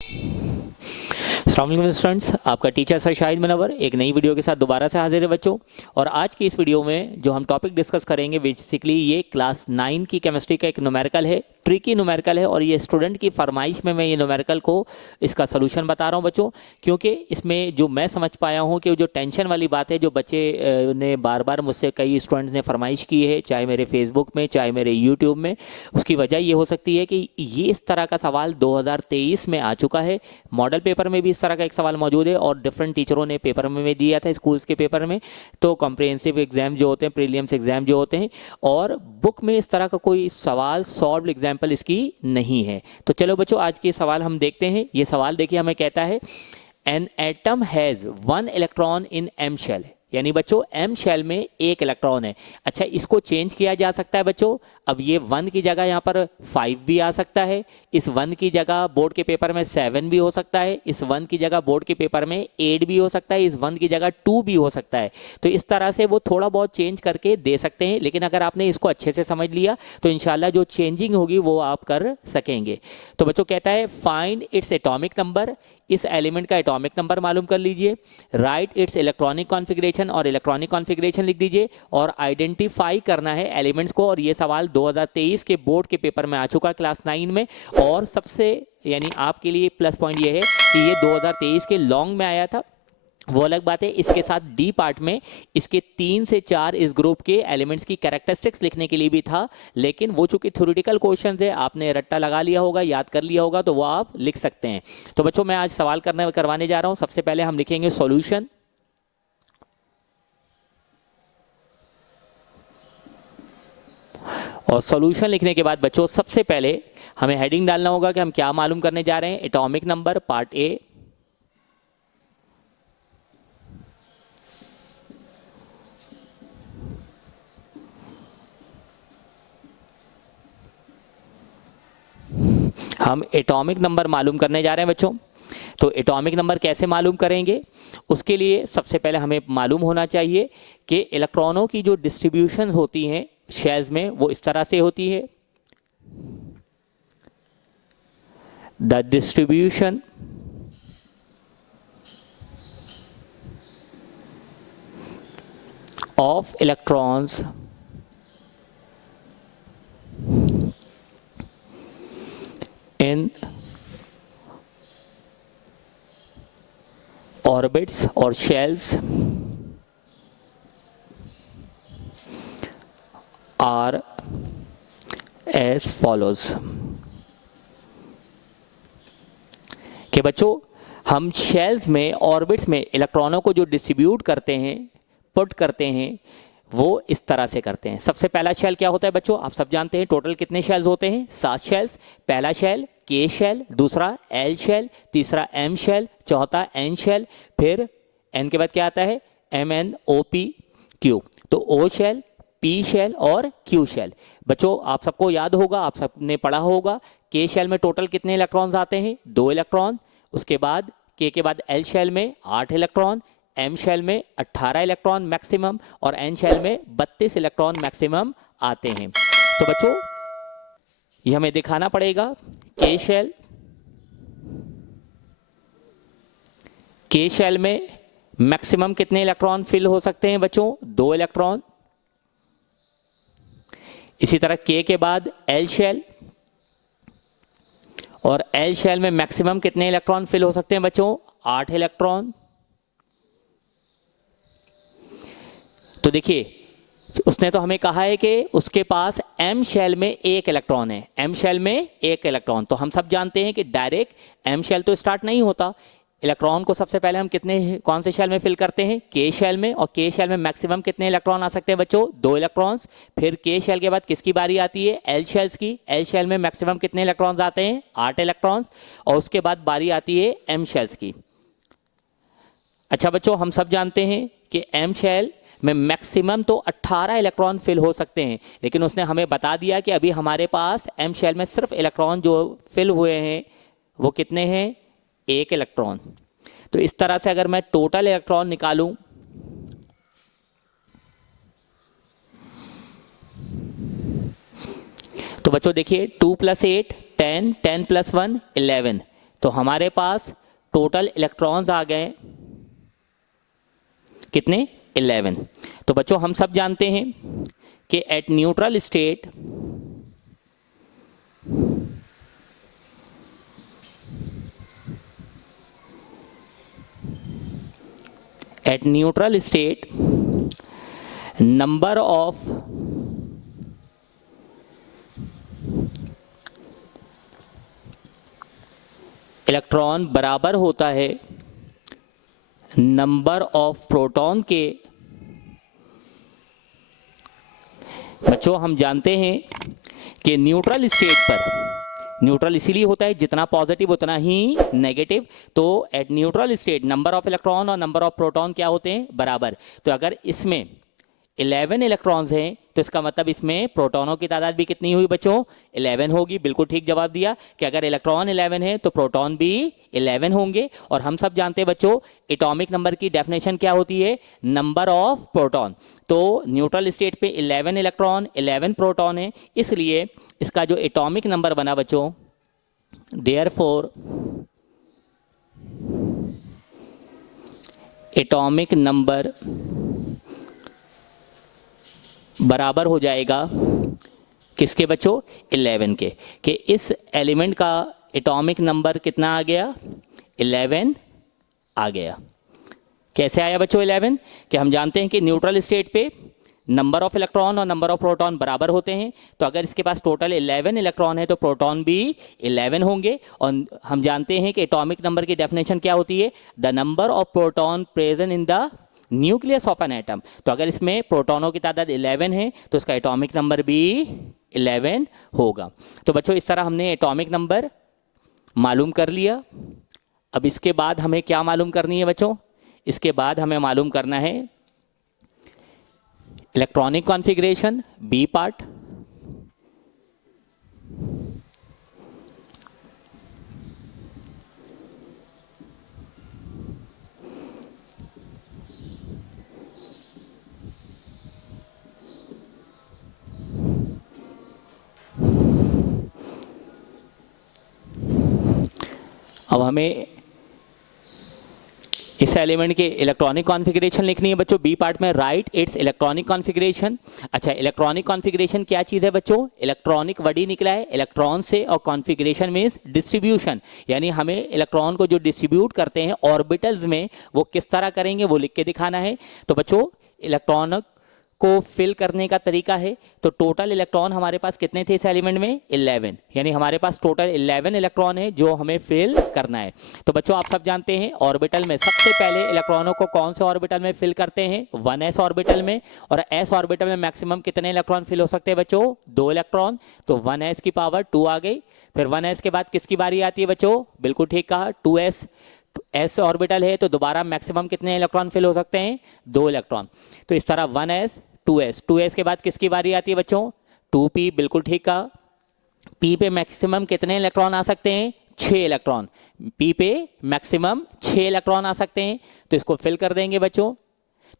अस्सलाम वालेकुम स्टूडेंट्स, आपका टीचर सर शाहिद मुनव्वर एक नई वीडियो के साथ दोबारा से हाजिर है बच्चों। और आज की इस वीडियो में जो हम टॉपिक डिस्कस करेंगे बेसिकली ये क्लास 9 की केमिस्ट्री का एक न्यूमेरिकल है, ट्रिकी न्यूमेरिकल है। और ये स्टूडेंट की फरमाइश में मैं ये न्यूमेरिकल को इसका सोल्यूशन बता रहा हूँ बच्चों, क्योंकि इसमें जो मैं समझ पाया हूँ कि जो टेंशन वाली बात है, जो बच्चे ने बार बार मुझसे कई स्टूडेंट्स ने फरमाइश की है, चाहे मेरे फेसबुक में चाहे मेरे यूट्यूब में, उसकी वजह ये हो सकती है कि ये इस तरह का सवाल 2023 में आ चुका है। मॉडल पेपर में भी इस तरह का एक सवाल मौजूद है और डिफरेंट टीचरों ने पेपर में दिया था स्कूल्स के पेपर में। तो कॉम्प्रिहेंसिव एग्जाम जो होते हैं, प्रीलिम्स एग्जाम जो होते हैं, और बुक में इस तरह का कोई सवाल सॉल्व एग्जाम्पल इसकी नहीं है। तो चलो बच्चों, आज के सवाल हम देखते हैं। ये सवाल देखिए, हमें कहता है an atom has 1 electron in M shell, यानी बच्चों एम शेल में 1 इलेक्ट्रॉन है। अच्छा, इसको चेंज किया जा सकता है बच्चों। अब ये 1 की जगह यहाँ पर 5 भी आ सकता है, इस 1 की जगह बोर्ड के पेपर में 7 भी हो सकता है, इस 1 की जगह बोर्ड के पेपर में 8 भी हो सकता है, इस 1 की जगह 2 भी हो सकता है। तो इस तरह से वो थोड़ा बहुत चेंज करके दे सकते हैं, लेकिन अगर आपने इसको अच्छे से समझ लिया तो इंशाल्लाह जो चेंजिंग होगी वो आप कर सकेंगे। तो बच्चों कहता है फाइंड इट्स एटॉमिक नंबर, इस एलिमेंट का एटॉमिक नंबर मालूम कर लीजिए, राइट इट्स इलेक्ट्रॉनिक कॉन्फ़िगरेशन, और इलेक्ट्रॉनिक कॉन्फ़िगरेशन लिख दीजिए, और आइडेंटिफाई करना है एलिमेंट्स को। और ये सवाल 2023 के बोर्ड के पेपर में आ चुका क्लास 9 में। और सबसे यानी आपके लिए प्लस पॉइंट ये है कि ये 2023 के लॉन्ग में आया था, वो अलग बात है। इसके साथ डी पार्ट में इसके 3 से 4 इस ग्रुप के एलिमेंट्स की कैरेक्टरिस्टिक्स लिखने के लिए भी था, लेकिन वो चूंकि थ्योरेटिकल क्वेश्चंस है, आपने रट्टा लगा लिया होगा, याद कर लिया होगा, तो वो आप लिख सकते हैं। तो बच्चों, मैं आज सवाल करवाने जा रहा हूं। सबसे पहले हम लिखेंगे सॉल्यूशन, और सॉल्यूशन लिखने के बाद बच्चों सबसे पहले हमें हेडिंग डालना होगा कि हम क्या मालूम करने जा रहे हैं। एटॉमिक नंबर पार्ट ए, हम एटॉमिक नंबर मालूम करने जा रहे हैं बच्चों। तो एटॉमिक नंबर कैसे मालूम करेंगे, उसके लिए सबसे पहले हमें मालूम होना चाहिए कि इलेक्ट्रॉनों की जो डिस्ट्रीब्यूशन होती हैं शेल्स में वो इस तरह से होती है। The distribution of electrons in orbits और शेल्स आर एज फॉलोज। कि बच्चों हम शेल्स में, ऑर्बिट्स में इलेक्ट्रॉनों को जो डिस्ट्रीब्यूट करते हैं, पुट करते हैं, वो इस तरह से करते हैं। सबसे पहला शेल क्या होता है बच्चों, आप सब जानते हैं। टोटल कितने शेल्स होते हैं? 7 शेल्स। पहला शेल के शेल, दूसरा एल शेल, तीसरा एम शेल, चौथा एन शेल, फिर एन के बाद क्या आता है? M N O P Q. तो ओ शेल, पी शेल और क्यू शेल। बच्चों आप सबको याद होगा, आप सबने पढ़ा होगा, के शेल में टोटल कितने इलेक्ट्रॉन्स आते हैं? 2 इलेक्ट्रॉन। उसके बाद के बाद एल शेल में 8 इलेक्ट्रॉन, एम शेल में 18 इलेक्ट्रॉन मैक्सिमम, और एन शेल में 32 इलेक्ट्रॉन मैक्सिमम आते हैं। तो बच्चों ये हमें दिखाना पड़ेगा। के शेल में मैक्सिमम कितने इलेक्ट्रॉन फिल हो सकते हैं बच्चों? 2 इलेक्ट्रॉन। इसी तरह के बाद एल शेल, और एल शेल में मैक्सिमम कितने इलेक्ट्रॉन फिल हो सकते हैं बच्चों? 8 इलेक्ट्रॉन। तो देखिए, उसने तो हमें कहा है कि उसके पास एम शेल में 1 इलेक्ट्रॉन है, एम शेल में 1 इलेक्ट्रॉन। तो हम सब जानते हैं कि डायरेक्ट एम शेल तो स्टार्ट नहीं होता। इलेक्ट्रॉन को सबसे पहले हम कौन से शेल में फिल करते हैं? के शेल में। और के शेल में मैक्सिमम कितने इलेक्ट्रॉन आ सकते हैं बच्चों? 2 इलेक्ट्रॉन्स। फिर के शेल के बाद किसकी बारी आती है? एल शेल्स की। एल शेल में मैक्सिमम कितने इलेक्ट्रॉन्स आते हैं? 8 इलेक्ट्रॉन्स। और उसके बाद बारी आती है एम शेल्स की। अच्छा बच्चों, हम सब जानते हैं कि एम शेल में मैक्सिमम तो 18 इलेक्ट्रॉन फिल हो सकते हैं, लेकिन उसने हमें बता दिया कि अभी हमारे पास एम शेल में सिर्फ इलेक्ट्रॉन जो फिल हुए हैं वो कितने हैं? 1 इलेक्ट्रॉन। तो इस तरह से अगर मैं टोटल इलेक्ट्रॉन निकालूं, तो बच्चों देखिए 2 + 8 10, 10 + 1 11, तो हमारे पास टोटल इलेक्ट्रॉन्स आ गए कितने, 11। तो बच्चों हम सब जानते हैं कि at neutral state number of electron बराबर होता है नंबर ऑफ प्रोटॉन के। बच्चों हम जानते हैं कि न्यूट्रल स्टेट पर, न्यूट्रल इसीलिए होता है जितना पॉजिटिव उतना ही नेगेटिव, तो at neutral state number of electron और नंबर ऑफ प्रोटॉन क्या होते हैं, बराबर। तो अगर इसमें 11 इलेक्ट्रॉन्स हैं तो इसका मतलब इसमें प्रोटॉनों की तादाद भी कितनी हुई बच्चों, 11 होगी। बिल्कुल ठीक जवाब दिया कि अगर इलेक्ट्रॉन 11 है तो प्रोटॉन भी 11 होंगे। और हम सब जानते हैं बच्चों एटॉमिक नंबर की डेफिनेशन क्या होती है, नंबर ऑफ प्रोटॉन। तो न्यूट्रल स्टेट पे 11 इलेक्ट्रॉन 11 प्रोटॉन है, इसलिए इसका जो एटॉमिक नंबर बना बच्चों, देयरफॉर एटॉमिक नंबर बराबर हो जाएगा किसके बच्चों, 11 के। कि इस एलिमेंट का एटॉमिक नंबर कितना आ गया, 11 आ गया। कैसे आया बच्चों 11, कि हम जानते हैं कि न्यूट्रल स्टेट पे नंबर ऑफ इलेक्ट्रॉन और नंबर ऑफ प्रोटॉन बराबर होते हैं। तो अगर इसके पास टोटल 11 इलेक्ट्रॉन है तो प्रोटॉन भी 11 होंगे। और हम जानते हैं कि एटॉमिक नंबर की डेफिनेशन क्या होती है, the number of proton present in the nucleus of an atom. तो अगर इसमें प्रोटॉनों की तादाद 11 है तो इसका एटॉमिक नंबर भी 11 होगा। तो बच्चों इस तरह हमने एटॉमिक नंबर मालूम कर लिया। अब इसके बाद हमें क्या मालूम करनी है बच्चों, इसके बाद हमें मालूम करना है इलेक्ट्रॉनिक कॉन्फ़िगरेशन, बी पार्ट। अब हमें इस एलिमेंट के इलेक्ट्रॉनिक कॉन्फ़िगरेशन लिखनी है बच्चों, बी पार्ट में। Right it's electronic configuration. अच्छा, इलेक्ट्रॉनिक कॉन्फ़िगरेशन क्या चीज़ है बच्चों, इलेक्ट्रॉनिक वर्ड ही निकला है इलेक्ट्रॉन से, और कॉन्फ़िगरेशन मीन्स डिस्ट्रीब्यूशन, यानी हमें इलेक्ट्रॉन को जो डिस्ट्रीब्यूट करते हैं ऑर्बिटल्स में वो किस तरह करेंगे वो लिख के दिखाना है। तो बच्चों इलेक्ट्रॉन को फिल करने का तरीका है। तो टोटल इलेक्ट्रॉन हमारे पास कितने थे इस एलिमेंट में, 11, यानी हमारे पास टोटल 11 इलेक्ट्रॉन है जो हमें फिल करना है। तो बच्चों आप सब जानते हैं ऑर्बिटल में सबसे पहले इलेक्ट्रॉनों को कौन से ऑर्बिटल में फिल करते हैं, 1s ऑर्बिटल में। और s ऑर्बिटल में मैक्सिमम कितने इलेक्ट्रॉन फिल हो सकते हैं बच्चों, 2 इलेक्ट्रॉन। तो 1s की पावर 2 आ गई। फिर 1s के बाद किसकी बारी आती है बच्चों, बिल्कुल ठीक कहा, 2s। s ऑर्बिटल है तो दोबारा मैक्सिमम कितने इलेक्ट्रॉन फिल हो सकते हैं, 2 इलेक्ट्रॉन। तो इस तरह 1s 2s के बाद किसकी बारी आती है बच्चों, 2p, बिल्कुल ठीक कहा। p पे मैक्सिमम कितने इलेक्ट्रॉन आ सकते हैं, 6 इलेक्ट्रॉन। p पे मैक्सिमम 6 इलेक्ट्रॉन आ सकते हैं, तो इसको फिल कर देंगे बच्चों।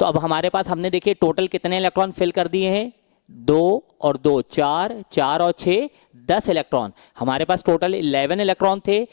तो अब हमारे पास हमने देखिए टोटल कितने इलेक्ट्रॉन फिल कर दिए हैं, 2 और 2 4, 4 और 6 10 इलेक्ट्रॉन। हमारे पास टोटल 11 इलेक्ट्रॉन थे,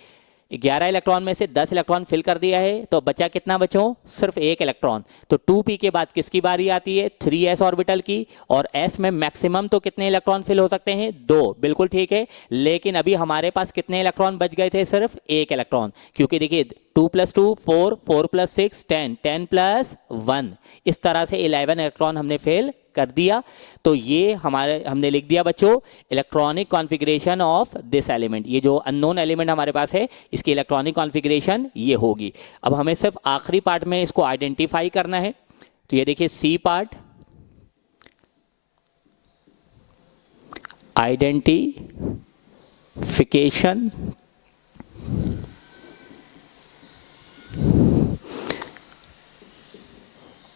11 इलेक्ट्रॉन में से 10 इलेक्ट्रॉन फिल कर दिया है, तो बचा कितना बच्चों, सिर्फ 1 इलेक्ट्रॉन। तो 2p के बाद किसकी बारी आती है, 3s ऑर्बिटल की। और s में मैक्सिमम तो कितने इलेक्ट्रॉन फिल हो सकते हैं, 2, बिल्कुल ठीक है। लेकिन अभी हमारे पास कितने इलेक्ट्रॉन बच गए थे, सिर्फ 1 इलेक्ट्रॉन, क्योंकि देखिए 2 + 2 4, 4 + 6 10, 10 + 1, इस तरह से 11 इलेक्ट्रॉन हमने फिल कर दिया। तो ये हमने लिख दिया बच्चों electronic configuration of this element. ये जो अननोन एलिमेंट हमारे पास है इसकी इलेक्ट्रॉनिक कॉन्फ़िगरेशन ये होगी। अब हमें सिर्फ आखिरी पार्ट में इसको आइडेंटिफाई करना है। तो ये देखिए C part, identification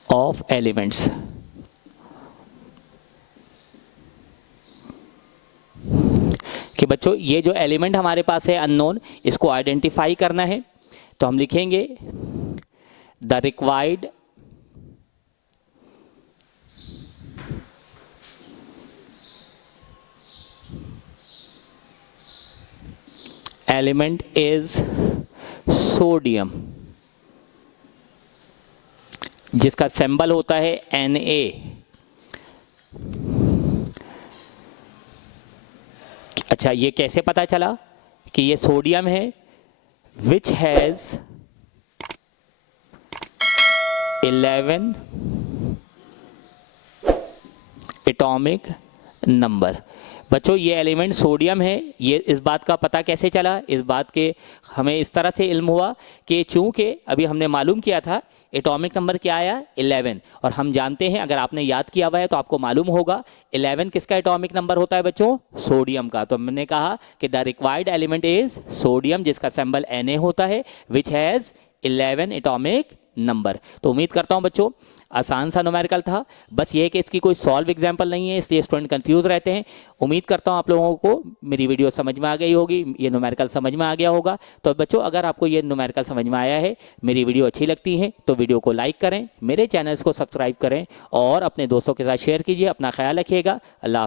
of elements. कि बच्चों ये जो एलिमेंट हमारे पास है अननोन, इसको आइडेंटिफाई करना है। तो हम लिखेंगे the required element is sodium, जिसका सिंबल होता है Na। अच्छा, ये कैसे पता चला कि ये सोडियम है? Which has 11 atomic number. बच्चों, ये एलिमेंट सोडियम है। ये इस बात का पता कैसे चला? इस बात के हमें इस तरह से इल्म हुआ कि चूंकि अभी हमने मालूम किया था एटॉमिक नंबर क्या आया, 11, और हम जानते हैं, अगर आपने याद किया हुआ है तो आपको मालूम होगा 11 किसका एटॉमिक नंबर होता है बच्चों? सोडियम का। तो हमने कहा कि the required element is sodium, जिसका सिंबल Na होता है, विच हैज 11 एटॉमिक नंबर। तो उम्मीद करता हूं बच्चों आसान सा न्यूमेरिकल था। बस ये है कि इसकी कोई सॉल्व एग्जाम्पल नहीं है, इसलिए स्टूडेंट कंफ्यूज रहते हैं। उम्मीद करता हूं आप लोगों को मेरी वीडियो समझ में आ गई होगी, ये न्यूमेरिकल समझ में आ गया होगा। तो बच्चों, अगर आपको ये न्यूमेरिकल समझ में आया है, मेरी वीडियो अच्छी लगती है तो वीडियो को लाइक करें, मेरे चैनल्स को सब्सक्राइब करें और अपने दोस्तों के साथ शेयर कीजिए। अपना ख्याल रखिएगा। अल्लाह।